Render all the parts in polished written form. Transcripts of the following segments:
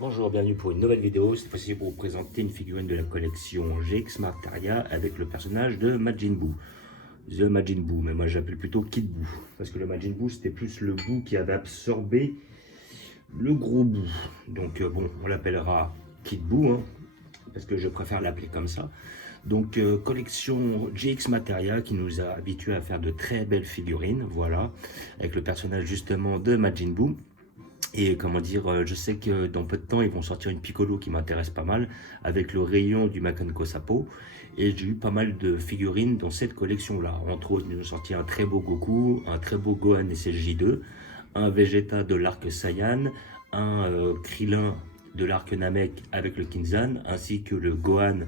Bonjour, bienvenue pour une nouvelle vidéo. Cette fois-ci pour vous présenter une figurine de la collection GX Materia avec le personnage de Majin Buu. The Majin Buu, mais moi j'appelle plutôt Kid Buu. Parce que le Majin Buu c'était plus le Buu qui avait absorbé le gros Buu. Donc bon, on l'appellera Kid Buu, hein, parce que je préfère l'appeler comme ça. Donc collection GX Materia qui nous a habitués à faire de très belles figurines, voilà, avec le personnage justement de Majin Buu. Et comment dire, je sais que dans peu de temps, ils vont sortir une Piccolo qui m'intéresse pas mal, avec le rayon du Makenko Sapo. Et j'ai eu pas mal de figurines dans cette collection-là. Entre autres, ils nous ont sorti un très beau Goku, un très beau Gohan SSJ2, un Vegeta de l'arc Saiyan, un Krillin de l'arc Namek avec le Kinzan, ainsi que le Gohan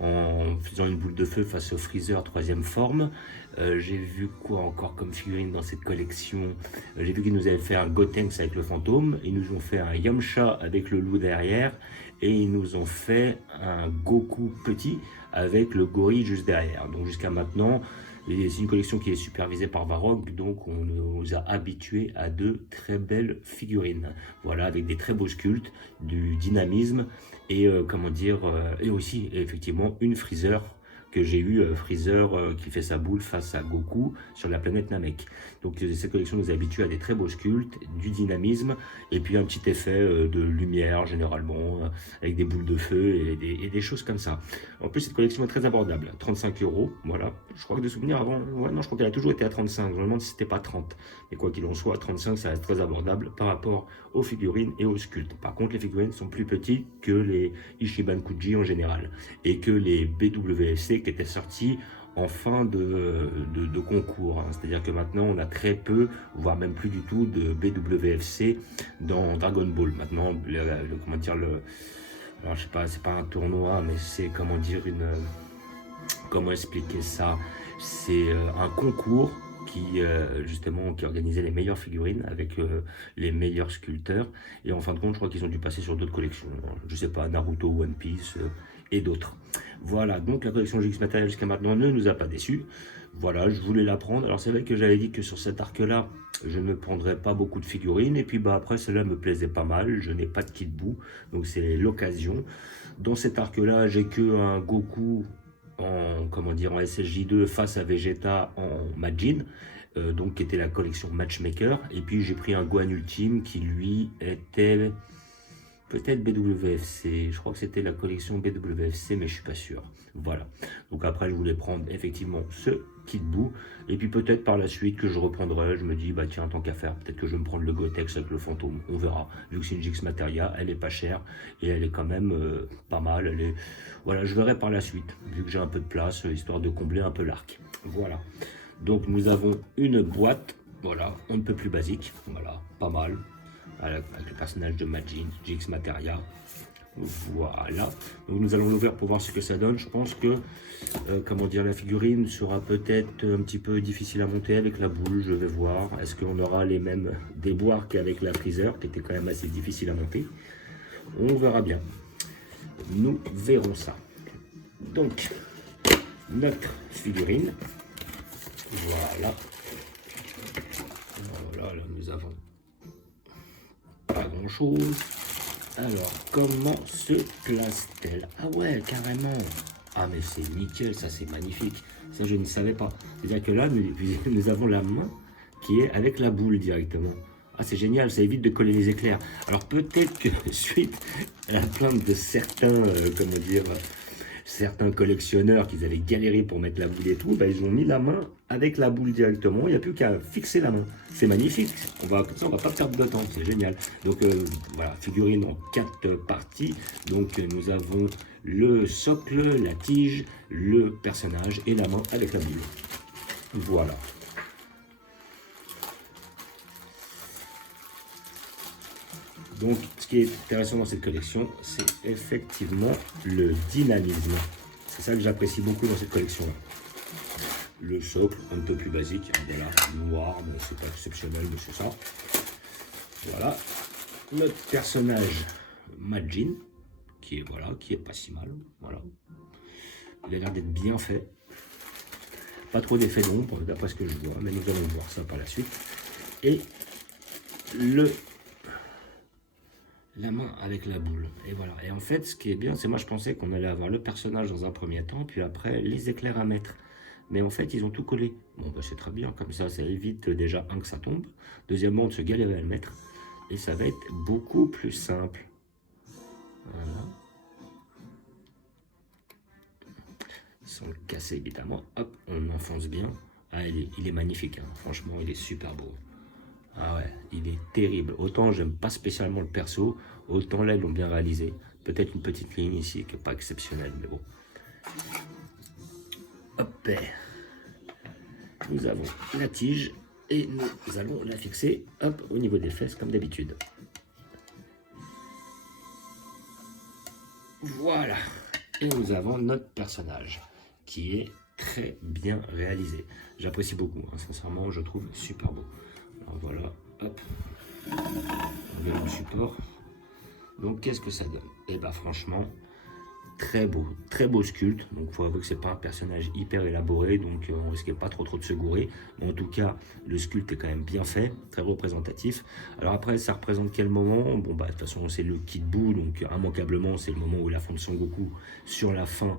en faisant une boule de feu face au Freezer troisième forme. J'ai vu quoi encore comme figurine dans cette collection? J'ai vu qu'ils nous avaient fait un Gotenks avec le fantôme, ils nous ont fait un Yamcha avec le loup derrière, et ils nous ont fait un Goku petit avec le gorille juste derrière. Donc jusqu'à maintenant, c'est une collection qui est supervisée par Varrock, donc on nous a habitués à de très belles figurines. Voilà, avec des très beaux sculptes, du dynamisme et comment dire, et aussi effectivement une Freezer que j'ai eu, Freezer qui fait sa boule face à Goku sur la planète Namek. Donc cette collection nous habitue à des très beaux sculptes, du dynamisme et puis un petit effet de lumière généralement avec des boules de feu et des choses comme ça. En plus cette collection est très abordable, 35 €, voilà. Je crois que de souvenir avant, ouais, non, je crois qu'elle a toujours été à 35, je me demande si c'était pas 30. Mais quoi qu'il en soit, 35 ça reste très abordable par rapport aux figurines et aux sculptes. Par contre les figurines sont plus petites que les Ichiban Kuji en général et que les BWFC qui étaient sortis en fin de concours. Hein. C'est-à-dire que maintenant, on a très peu, voire même plus du tout, de BWFC dans Dragon Ball. Maintenant, comment dire, alors je sais pas, c'est pas un tournoi, mais c'est, comment dire, comment expliquer ça? C'est un concours qui justement qui organisait les meilleures figurines avec les meilleurs sculpteurs, et en fin de compte je crois qu'ils ont dû passer sur d'autres collections, je sais pas, Naruto, One Piece et d'autres. Voilà, donc la collection GX Materia jusqu'à maintenant ne nous a pas déçus. Voilà, je voulais la prendre. Alors c'est vrai que j'avais dit que sur cet arc là je ne prendrais pas beaucoup de figurines, et puis bah après celle-là me plaisait pas mal. Je n'ai pas de Kid Buu, donc c'est l'occasion. Dans cet arc là j'ai que un Goku en, comment dire, en SSJ2 face à Vegeta en Majin, donc qui était la collection Matchmaker, et puis j'ai pris un Gohan Ultime qui lui était peut-être BWFC, je crois que c'était la collection BWFC, mais je suis pas sûr. Voilà, donc après je voulais prendre effectivement ce Kid Buu, et puis peut-être par la suite que je reprendrai, je me dis bah tiens, tant qu'à faire, peut-être que je vais me prendre le Gotex avec le fantôme, on verra, vu que c'est une GX Materia, elle est pas chère, et elle est quand même pas mal, elle est... Voilà, je verrai par la suite, vu que j'ai un peu de place, histoire de combler un peu l'arc. Voilà, donc nous avons une boîte, voilà, on ne peut plus basique, voilà, pas mal, avec le personnage de Majin, GX Materia. Voilà, donc nous allons l'ouvrir pour voir ce que ça donne. Je pense que, comment dire, la figurine sera peut-être un petit peu difficile à monter avec la boule, je vais voir. Est-ce qu'on aura les mêmes déboires qu'avec la Freezer, qui était quand même assez difficile à monter? On verra bien. Nous verrons ça. Donc, notre figurine, voilà. Voilà, là nous avons pas grand chose. Alors, comment se classe-t-elle? Ah ouais, carrément. Ah mais c'est nickel, ça c'est magnifique. Ça je ne savais pas. C'est-à-dire que là, nous avons la main qui est avec la boule directement. Ah c'est génial, ça évite de coller les éclairs. Alors peut-être que suite à la plainte de certains, comment dire, certains collectionneurs qui avaient galéré pour mettre la boule et tout, bah, ils ont mis la main avec la boule directement, il n'y a plus qu'à fixer la main. C'est magnifique, comme ça on va pas perdre de temps, c'est génial. Donc voilà, figurine en 4 parties. Donc nous avons le socle, la tige, le personnage et la main avec la boule. Voilà. Donc, ce qui est intéressant dans cette collection, c'est effectivement le dynamisme. C'est ça que j'apprécie beaucoup dans cette collection-là. Le socle, un peu plus basique, voilà, noir, mais c'est pas exceptionnel, mais c'est ça. Voilà. Notre personnage Majin, qui est, voilà, qui est pas si mal, voilà. Il a l'air d'être bien fait. Pas trop d'effet d'ombre, d'après ce que je vois, mais nous allons voir ça par la suite. Et la main avec la boule. Et voilà. Et en fait, ce qui est bien, c'est moi je pensais qu'on allait avoir le personnage dans un premier temps, puis après les éclairs à mettre. Mais en fait, ils ont tout collé. Bon, bah, c'est très bien, comme ça évite déjà, un, que ça tombe. Deuxièmement, de se galérer à le mettre. Et ça va être beaucoup plus simple. Voilà. Sans le casser, évidemment. Hop, on enfonce bien. Ah, il est magnifique, hein. Franchement, il est super beau. Ah ouais, il est terrible. Autant j'aime pas spécialement le perso, autant là, ils l'ont bien réalisé. Peut-être une petite ligne ici qui n'est pas exceptionnelle, mais bon. Hop, nous avons la tige et nous allons la fixer, hop, au niveau des fesses comme d'habitude. Voilà. Et nous avons notre personnage qui est très bien réalisé. J'apprécie beaucoup, hein, sincèrement, je trouve super beau. Alors voilà, hop, on verra le support. Donc qu'est-ce que ça donne? Et bah franchement, très beau sculpte. Donc il faut avouer que c'est pas un personnage hyper élaboré, donc on risquait pas trop de se gourer. Mais en tout cas, le sculpte est quand même bien fait, très représentatif. Alors après, ça représente quel moment? Bon bah de toute façon c'est le Kid Buu, donc immanquablement c'est le moment où il affronte Son Goku sur la fin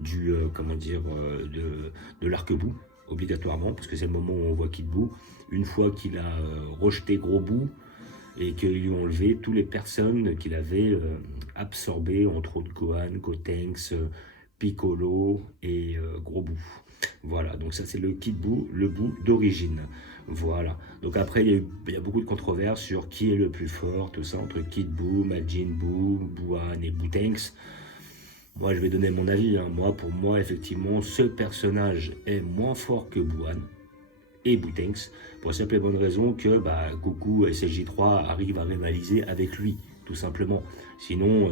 du de l'arc-bout, obligatoirement, parce que c'est le moment où on voit Kid Buu. Une fois qu'il a rejeté Gros Buu et qu'ils lui ont enlevé toutes les personnes qu'il avait absorbées, entre autres Gohan, Gotenks, Piccolo et Gros Buu. Voilà, donc ça c'est le Kid Buu, le Buu d'origine. Voilà, donc après il y a beaucoup de controverses sur qui est le plus fort, tout ça, entre Kid Buu, Majin Buu, Buan et Boutenks. Moi je vais donner mon avis, hein. Pour moi effectivement ce personnage est moins fort que Buan et Boutenks, pour la simple et bonne raison que Goku et SLJ3 arrivent à rivaliser avec lui, tout simplement. Sinon,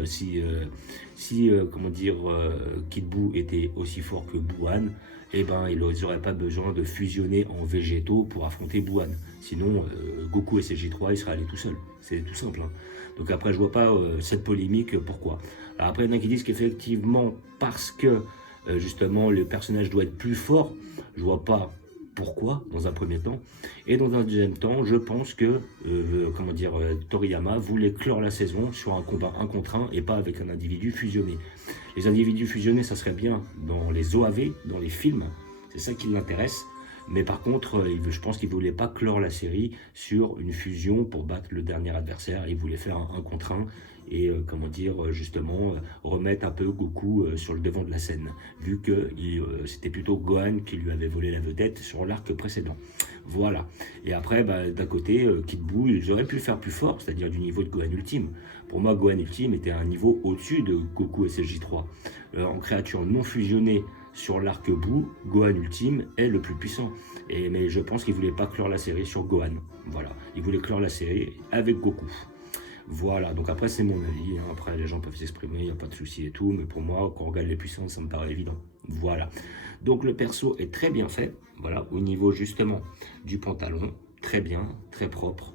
Kid Buu était aussi fort que Buan, eh ben, ils n'auraient pas besoin de fusionner en végétaux pour affronter Buan. Sinon, Goku et SLJ3, ils seraient allés tout seuls. C'est tout simple, hein. Donc après, je vois pas cette polémique, pourquoi. Alors après, il y en a qui disent qu'effectivement, parce que justement, le personnage doit être plus fort, je vois pas pourquoi dans un premier temps, et dans un deuxième temps je pense que Toriyama voulait clore la saison sur un combat 1 contre 1 et pas avec un individu fusionné. Les individus fusionnés ça serait bien dans les OAV, dans les films, c'est ça qui l'intéresse, mais par contre je pense qu'il voulait pas clore la série sur une fusion pour battre le dernier adversaire, il voulait faire un 1 contre 1 et remettre un peu Goku sur le devant de la scène, vu que c'était plutôt Gohan qui lui avait volé la vedette sur l'arc précédent. Voilà. Et après, d'un côté, Kid Buu, ils auraient pu le faire plus fort, c'est-à-dire du niveau de Gohan Ultime. Pour moi, Gohan Ultime était à un niveau au-dessus de Goku SLJ3. En créature non fusionnée sur l'arc Buu, Gohan Ultime est le plus puissant. Mais je pense qu'il ne voulait pas clore la série sur Gohan. Voilà. Il voulait clore la série avec Goku. Voilà, donc après c'est mon avis, hein. Après les gens peuvent s'exprimer, il n'y a pas de souci et tout, mais pour moi, quand on regarde les puissances, ça me paraît évident. Voilà, donc le perso est très bien fait, voilà, au niveau justement du pantalon, très bien, très propre,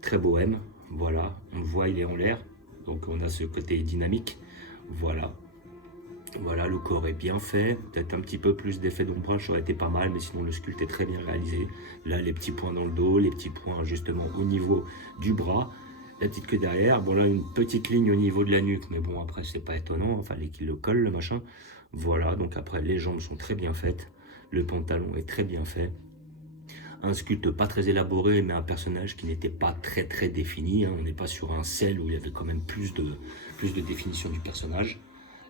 très bohème, voilà, on le voit, il est en l'air, donc on a ce côté dynamique, voilà. Voilà, le corps est bien fait, peut-être un petit peu plus d'effet d'ombrage, ça aurait été pas mal, mais sinon le sculpte est très bien réalisé. Là, les petits points dans le dos, les petits points justement au niveau du bras, la petite queue derrière. Bon, là, une petite ligne au niveau de la nuque, mais bon, après, c'est pas étonnant, enfin, qu'il le colle, le machin. Voilà, donc après, les jambes sont très bien faites, le pantalon est très bien fait. Un sculpte pas très élaboré, mais un personnage qui n'était pas très défini, hein. On n'est pas sur un Cell où il y avait quand même plus de définition du personnage.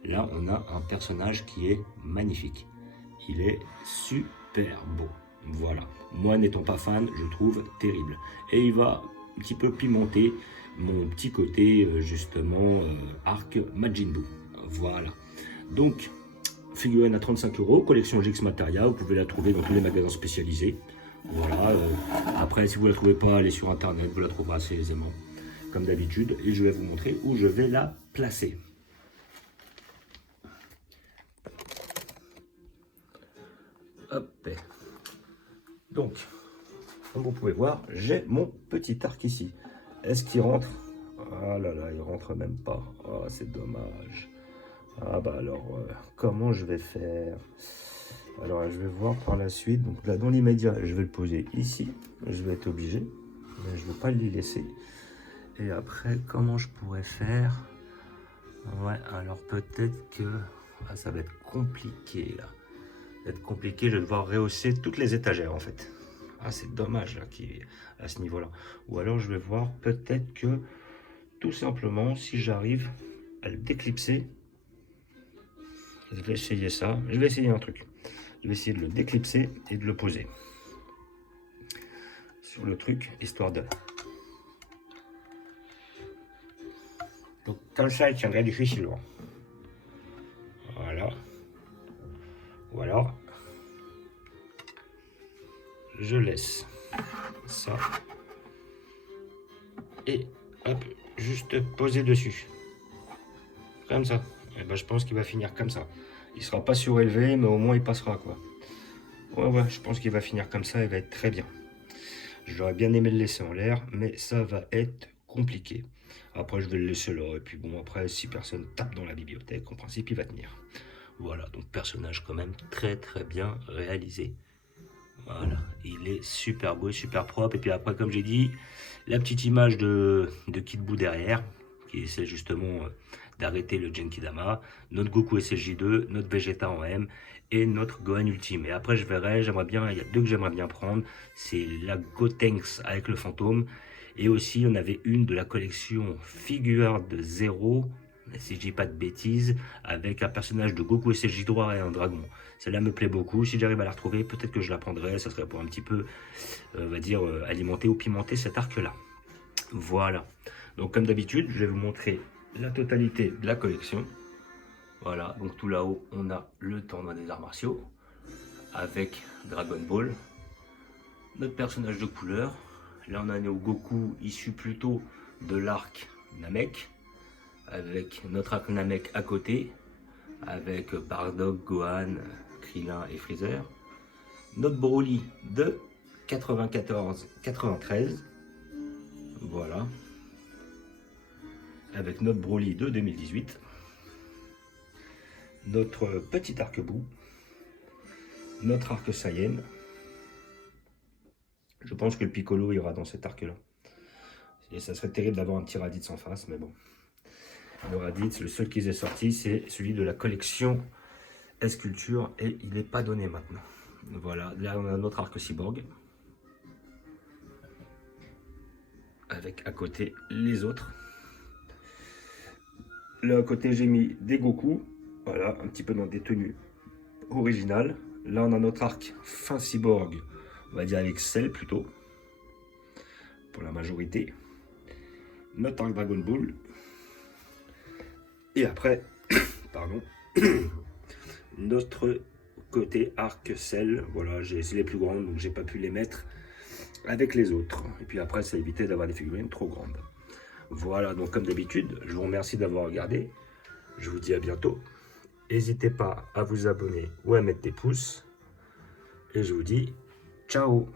Là, on a un personnage qui est magnifique. Il est super beau. Voilà. Moi, n'étant pas fan, je trouve terrible. Et il va un petit peu pimenter mon petit côté, arc Majin Buu. Voilà. Donc, figurine à 35 €, collection GX Materia. Vous pouvez la trouver dans tous les magasins spécialisés. Voilà. Après, si vous ne la trouvez pas, allez sur Internet, vous la trouverez assez aisément, comme d'habitude. Et je vais vous montrer où je vais la placer. Hop. Donc, comme vous pouvez voir, j'ai mon petit arc ici. Est-ce qu'il rentre? Ah là là, il rentre même pas. Ah, c'est dommage. Ah bah alors, comment je vais faire? Alors, je vais voir par la suite. Donc là, dans l'immédiat, je vais le poser ici. Je vais être obligé. Mais je ne veux pas l'y laisser. Et après, comment je pourrais faire? Ouais, alors peut-être que ça va être compliqué là. Ça va être compliqué, je vais devoir rehausser toutes les étagères en fait. Ah, c'est dommage là, à ce niveau-là. Ou alors je vais voir peut-être que tout simplement, si j'arrive à le déclipser, je vais essayer ça. Je vais essayer un truc. Je vais essayer de le déclipser et de le poser sur le truc, histoire de... Donc comme ça, il tiendrait difficilement. Voilà. Ou alors, je laisse ça. Et hop, juste poser dessus. Comme ça. Et ben, je pense qu'il va finir comme ça. Il sera pas surélevé, mais au moins il passera quoi. Ouais, je pense qu'il va finir comme ça, il va être très bien. J'aurais bien aimé le laisser en l'air, mais ça va être compliqué. Après, je vais le laisser là. Et puis bon, après, si personne tape dans la bibliothèque, en principe, il va tenir. Voilà, donc personnage quand même très bien réalisé. Voilà, il est super beau, super propre. Et puis après, comme j'ai dit, la petite image de Kid Buu derrière, qui essaie justement d'arrêter le Genkidama, notre Goku SSJ2, notre Vegeta en M et notre Gohan Ultime. Et après, je verrai, j'aimerais bien, il y a deux que j'aimerais bien prendre, c'est la Gotenks avec le fantôme, et aussi on avait une de la collection figure de Zero, si je dis pas de bêtises, avec un personnage de Goku SSJ droit et un dragon. Celle-là me plaît beaucoup, si j'arrive à la retrouver, peut-être que je la prendrai, ça serait pour un petit peu, on va dire, alimenter ou pimenter cet arc-là. Voilà, donc comme d'habitude, je vais vous montrer la totalité de la collection. Voilà, donc tout là-haut, on a le tournoi des arts martiaux avec Dragon Ball, notre personnage de couleur. Là, on a Neo Goku issu plutôt de l'arc Namek, avec notre arc Namek à côté, avec Bardock, Gohan, Krillin et Freezer. Notre Broly de 94-93, voilà, avec notre Broly de 2018. Notre petit arc-bout, notre arc Saiyan. Je pense que le Piccolo ira dans cet arc-là. Et ça serait terrible d'avoir un petit Raditz en face, mais bon. Le Raditz, le seul qu'ils aient sorti, c'est celui de la collection S-Culture, et il n'est pas donné maintenant. Voilà, là on a notre arc Cyborg. Avec à côté les autres. Là à côté j'ai mis des Goku. Voilà, un petit peu dans des tenues originales. Là, on a notre arc fin cyborg, on va dire avec Cell plutôt, pour la majorité. Notre arc Dragon Ball. Et après, pardon, notre côté arc Cell. Voilà, c'est les plus grandes, donc j'ai pas pu les mettre avec les autres. Et puis après, ça évitait d'avoir des figurines trop grandes. Voilà, donc comme d'habitude, je vous remercie d'avoir regardé. Je vous dis à bientôt. N'hésitez pas à vous abonner ou à mettre des pouces. Et je vous dis ciao.